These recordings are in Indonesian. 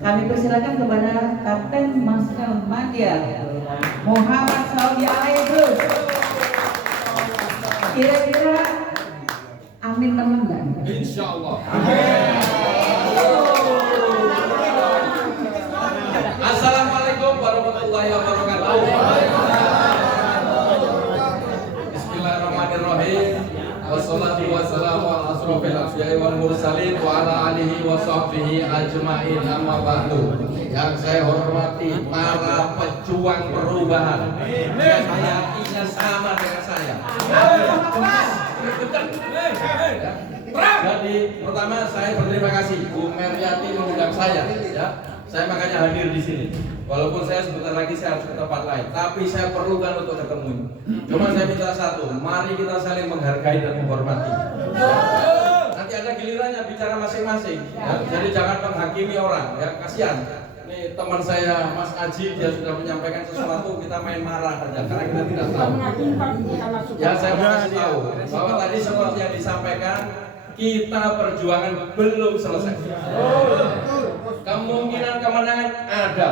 Kami persilakan kepada Kapten Maskal Madya Muhammad Saudi Alaidrus. Kira-kira amin menang nggak? Insya Allah. Assalamualaikum warahmatullahi wabarakatuh. Bismillahirrahmanirrahim. Wassalatu wassalamu ala asrofil anbiya'i wal mursalin wa ala alihi wa sahbihi ajma'in, amma ba'du. Yang saya hormati para pejuang perubahan yang hatinya sama dengan saya. Jadi pertama saya berterima kasih Bu Meriati mengundang saya, ya. Saya makanya hadir di sini. Walaupun saya sebentar lagi saya harus ke tempat lain, tapi saya perlukan untuk ketemu. Cuma saya minta satu, mari kita saling menghargai dan menghormati. Nanti ada gilirannya bicara masing-masing, ya. Jadi jangan menghakimi orang, ya, kasihan. Ini teman saya Mas Aji, dia sudah menyampaikan sesuatu, kita main marah saja karena kita tidak tahu. Ya, saya mau kasih tahu bahwa tadi seperti yang disampaikan, kita perjuangan belum selesai. Kemungkinan kemenangan ada.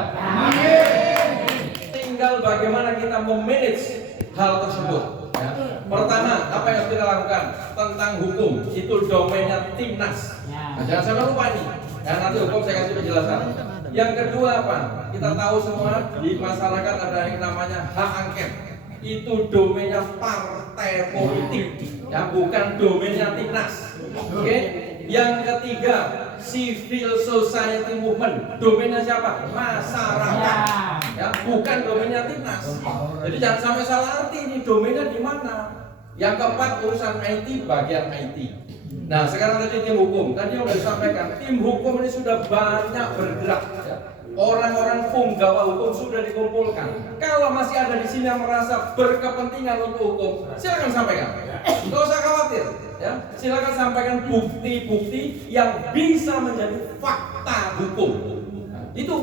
Tinggal bagaimana kita memanage hal tersebut. Ya. Pertama, apa yang harus kita lakukan tentang hukum itu domainnya Timnas. Nah, jangan sampai lupa ini. Ya, nanti hukum saya kasih penjelasan. Yang kedua apa? Kita tahu semua di masyarakat ada yang namanya hak angket. Itu domainnya partai politik, ya, bukan domainnya Timnas. Oke? Yang ketiga, civil society movement. Domainnya siapa? Masyarakat. Ya, bukan domainnya Timnas. Jadi jangan sampai salah arti ini domainnya di mana. Yang keempat, urusan IT, bagian IT. Nah, sekarang tadi tim hukum. Tadi yang sudah disampaikan, tim hukum ini sudah banyak bergerak. Ya. Orang-orang punggawa hukum sudah dikumpulkan. Kalau masih ada di sini yang merasa berkepentingan untuk hukum, silakan sampaikan. Tidak usah khawatir. Ya, silakan sampaikan bukti-bukti yang bisa menjadi fakta hukum. Nah, itu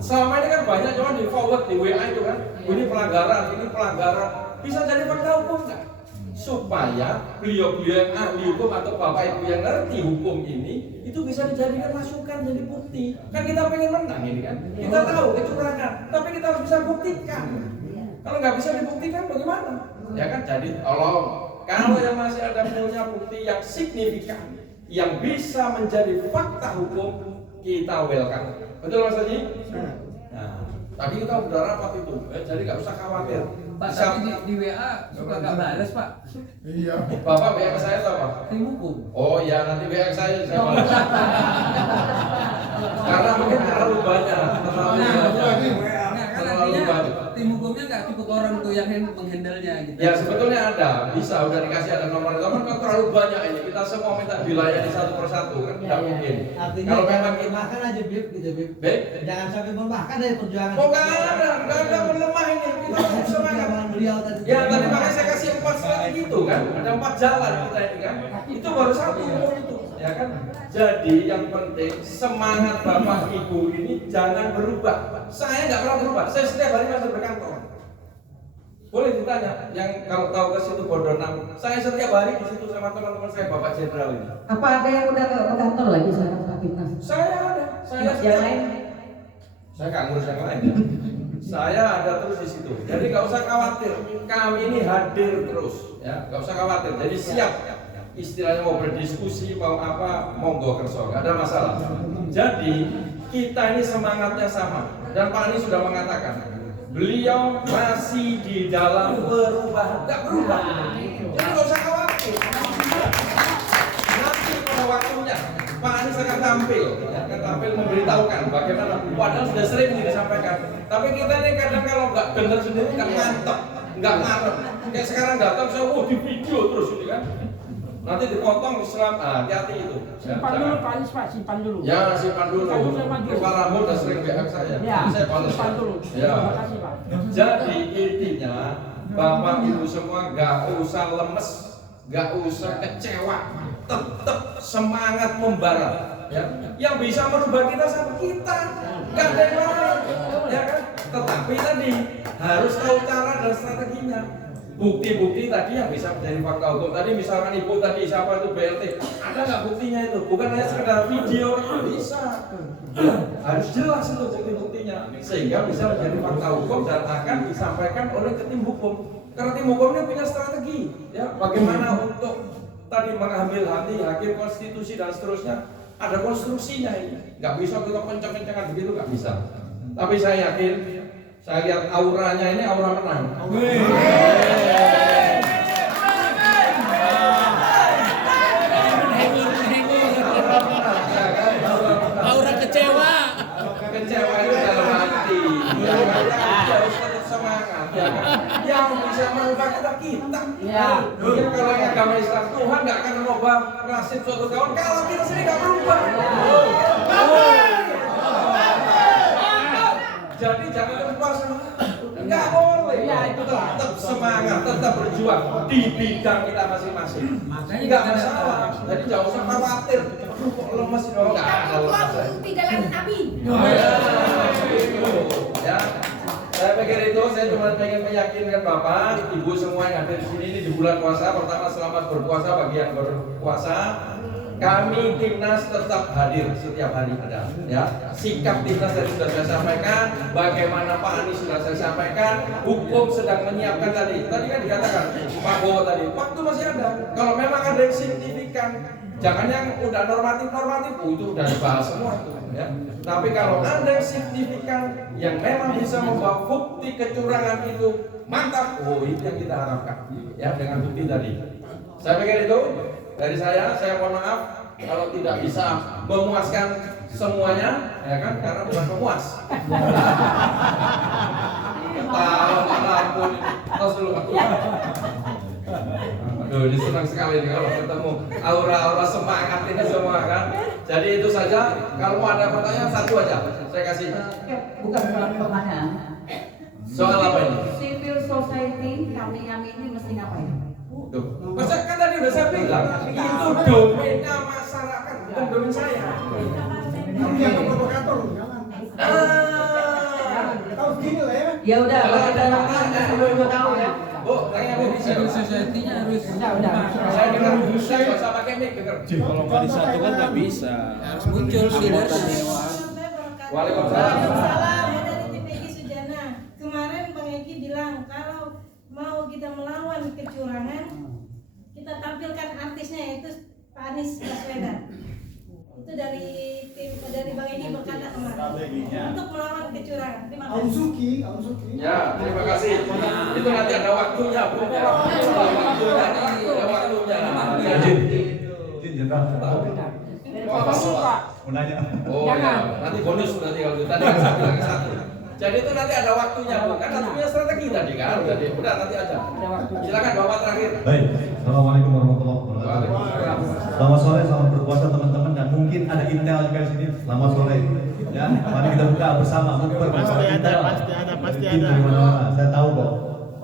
selama ini kan banyak cuma di forward di WA itu kan, ini pelanggaran, bisa jadi fakta hukum nggak? Supaya beliau-beliau yang ahli hukum atau bapak ibu yang ngerti hukum ini itu bisa dijadikan masukan jadi bukti. Kan kita pengen menang ini kan, kita tahu kecurangan, tapi kita harus bisa buktikan. Kalau nggak bisa dibuktikan bagaimana? Ya kan, jadi tolong kalau yang masih ada punya bukti yang signifikan yang bisa menjadi fakta hukum, kita welcome. Betul Mas Haji? Nah, tadi kita udah rapat itu, jadi nggak usah khawatir. Pak, tapi di WA suka nggak balas Pak. Iya. Bapak WA ke saya atau apa? Tim hukum. Oh ya, nanti WA ke saya balas. Karena mungkin terlalu banyak. Kan artinya tim hukumnya nggak cukup orang tuh yang menghandle-nya gitu. Ya sebetulnya ada, bisa udah dikasih ada nomor. Tapi kan terlalu banyak ini. Kita semua minta dilayani satu persatu kan tidak mungkin. Artinya Kalau memang kita makan aja Bib gitu Bib. Bib? Jangan sampai melemahkan dari perjuangan. Oh nggak ada melemah ini. Kita harus semangat. Beliau tadi. Ya tadi makanya saya kasih 4 strategi itu kan, ada 4 jalan kita ini kan. Itu baru satu itu, ya kan. Jadi yang penting semangat bapak ibu ini jangan berubah. Saya nggak pernah berubah. Saya setiap hari masih berkantor. Boleh ditanya, yang kalau tahu ke situ Bondo 6, saya setiap hari di situ sama teman-teman saya Bapak Jenderal ini. Apa ada yang udah ke kantor lagi sekarang Pak Timnas? Saya ada, saya Yang lain? Saya nggak ngurus yang lain ya. Saya ada terus di situ. Jadi nggak usah khawatir. Kami ini hadir terus, ya. Nggak usah khawatir. Jadi siap. Istilahnya mau berdiskusi, mau apa, monggo kerso, nggak ada masalah. Jadi kita ini semangatnya sama. Dan Pak Anies sudah mengatakan, beliau masih di dalam perubahan, nggak berubah. Jadi nggak usah khawatir. Nanti pada waktunya Pak Anies akan tampil memberitahukan bagaimana. Padahal sudah sering disampaikan. Tapi kita ini kadang kalau nggak dengar sendiri nggak mantap, nggak marah. Kayak sekarang datang saya, di video terus ini kan. Nanti dipotong Islam, hati-hati itu. Simpan dulu Pak Anies Pak, simpan dulu. Ya simpan dulu. Pak Rambut udah sering WA saya. Ya, Saya balas. simpan dulu. Ya. Terima kasih Pak. Jadi intinya Bapak Ibu semua nggak usah lemes, nggak usah kecewa, tetap semangat membara. Ya, yang bisa merubah kita sama kita, nggak ada yang lain, ya kan? Tetapi tadi harus tahu cara dan strateginya. bukti-bukti tadi yang bisa menjadi fakta hukum. Tadi misalkan ibu tadi siapa itu BLT, ada nggak buktinya itu? Bukan hanya sekedar video, bisa. Ya, harus jelas itu bukti-buktinya sehingga bisa menjadi fakta hukum dan akan disampaikan oleh tim hukum. Karena tim hukum ini punya strategi, ya bagaimana untuk tadi mengambil hati hakim konstitusi dan seterusnya. Ada konstruksinya ini, nggak bisa kita kencang-kencangan begitu, nggak bisa. Tapi saya yakin, saya lihat auranya ini aura menang. Aura kecewa. Kecewa itu dalam hati. Kita harus tetap semangat. Yang bisa merubah kita. Mungkin kalau agama Islam Tuhan nggak akan merubah nasib suatu kawan kalau kita sendiri nggak berubah. Jadi jangan lupa semangat. Nggak boleh. Tetap semangat, tetap berjuang di bidang kita masing-masing. Nggak masalah. Jadi jangan usah khawatir. Aduh kok lemes dong. Tidak lanjut Abi. Ya, saya pikir itu saya cuma pengen meyakinkan Bapak, Ibu semua yang hadir di sini ini di bulan puasa. Pertama selamat berpuasa bagi yang berpuasa. Kami Timnas tetap hadir setiap hari ada. Ya, sikap Timnas tadi sudah saya sampaikan. Bagaimana Pak Anies sudah saya sampaikan. Hukum sedang menyiapkan tadi. Tadi kan dikatakan Pak Bowo tadi. Waktu masih ada. Kalau memang ada yang signifikan, jangan yang udah normatif itu udah dibahas semua itu. Ya. Tapi kalau ada yang signifikan yang memang bisa membawa bukti kecurangan itu mantap, itu yang kita harapkan. Ya, dengan bukti tadi. Saya pikir itu dari saya mohon maaf kalau tidak bisa memuaskan semuanya, ya kan, karena bukan pemuas. Ketawa, ampun, terus dulu. Aduh, ini senang sekali nih kalau ketemu aura-aura semangat ini semua kan. Jadi itu saja. Kalau mau ada pertanyaan satu aja, saya kasih. Bukan soal pertanyaan. Soal apa ini? Civil society kami ini mesti ngapain? Tuh, masa kan tadi udah saya bilang itu domainnya masyarakat, bukan domain saya. Tahu gini lah ya. Ya udah, Kalau kita ada lakukan pertanyaan, dulu tahu ya. Bu, tanya Bu. Civil society-nya harus. Udah. Saya dengar saya nggak usah pakai mic, dengar. Kalau nggak disatukan nggak bisa. Harus muncul leaders. Waalaikumsalam. Waalaikumsalam. Saya dari TPG Sujana. Kemarin Bang Eki bilang kalau mau kita melawan kecurangan, kita tampilkan artisnya yaitu Pak Anies Baswedan. Itu dari Bang Eki berkata kemarin untuk melawan kecurangan. Terima kasih. Ya, terima kasih. Itu nanti ada waktunya, Bu. Ada waktunya. Izin jenderal. Mau nanya. Oh ya, nanti bonus nanti kalau tadi kan satu lagi satu. Jadi itu nanti ada waktunya, Bu. Kan nanti punya strategi tadi kan. Jadi udah nanti aja. Silakan Bapak terakhir. Baik. Assalamualaikum warahmatullahi wabarakatuh. Waalaikumsalam. Selamat sore, selamat berpuasa teman-teman dan mungkin ada intel juga di sini. Selamat sore. Ya, mari kita buka bersama. Pasti ada. Di mana-mana. Saya tahu kok.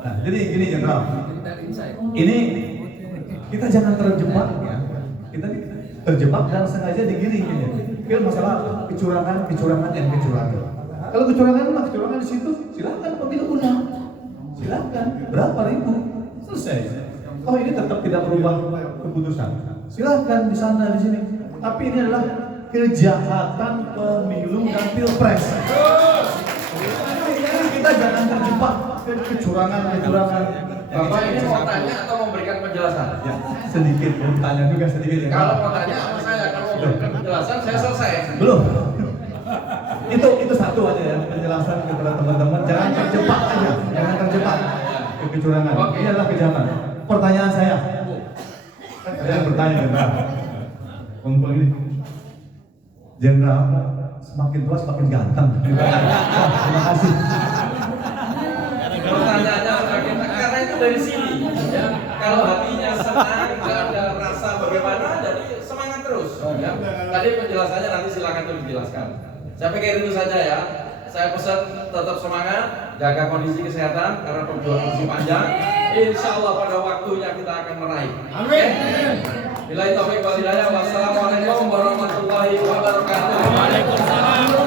Nah, jadi gini jenderal. Ini kita jangan terjebak ya. Kita terjebak dan sengaja digiring ini. Kan masalah kecurangan dan kecurangan. Kalau kecurangan di situ, silakan pemilu ulang. Silakan. Berapa ribu? Selesai. Oh ini tetap tidak merubah keputusan. Silakan di sana di sini. Tapi ini adalah kejahatan pemilu dan pilpres. Jadi kita jangan terjebak ke kecurangan. Bapak ini mau tanya atau mau memberikan penjelasan? Ya, sedikit mau tanya juga sedikit ya. Kalau mau tanya sama saya, kalau mau memberikan penjelasan saya selesai. Belum. Itu satu aja ya penjelasan kepada teman-teman. Jangan terjebak aja, jangan terjebak ke kecurangan. Ini adalah kejahatan. Pertanyaan saya bertanya jenderal. Kumpul ini. Jenderal semakin tua semakin ganteng. Terima kasih. Pertanyaannya semakin karena itu dari sini. Ya. Kalau hatinya senang, nggak ada rasa bagaimana, jadi semangat terus. Ya. Tadi penjelasannya nanti silakan tuh dijelaskan. Saya pikir itu saja ya. Saya pesan tetap semangat, jaga kondisi kesehatan karena perjuangan masih panjang. Insya Allah pada waktunya kita akan meraih. Amin. Billahi taufiq wal hidayah. Wassalamualaikum warahmatullahi wabarakatuh. Waalaikumsalam.